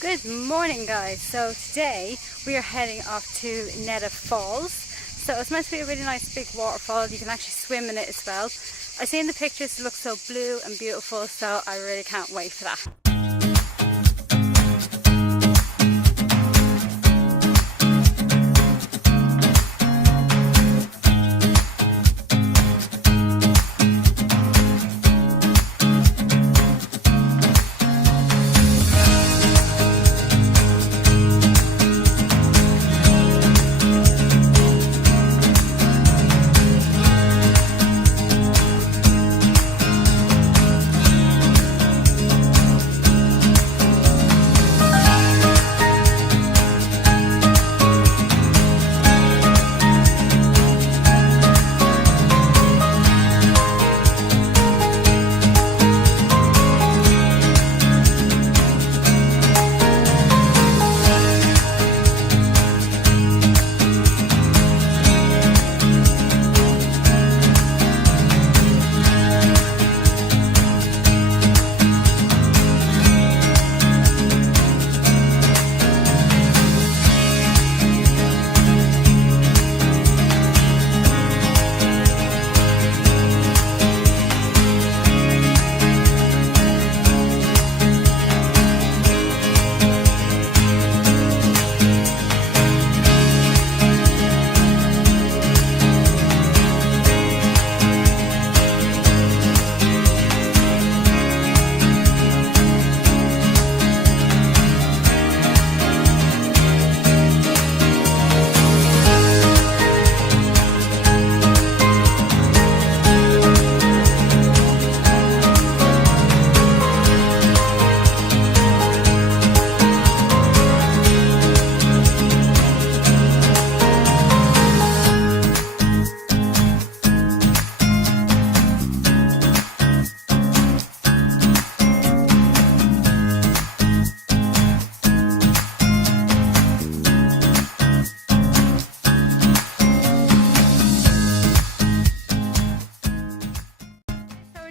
Good morning, guys. So today we are heading off to Neda Falls. So it's meant to be a really nice big waterfall. You can actually swim in it as well. I've seen the pictures, it looks so blue and beautiful, so I really can't wait for that.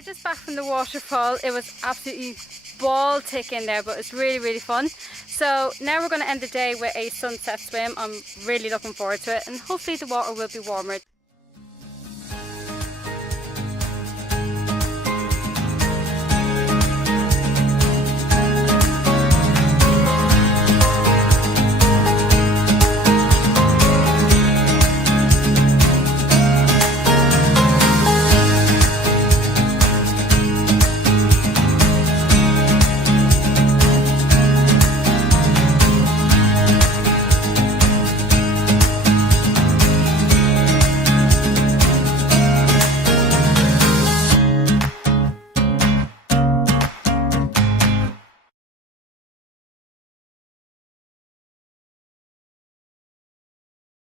Just back from the waterfall. It was absolutely Baltic in there, but it's really fun. So now we're going to end the day with a sunset swim. I'm really looking forward to it, and hopefully the water will be warmer.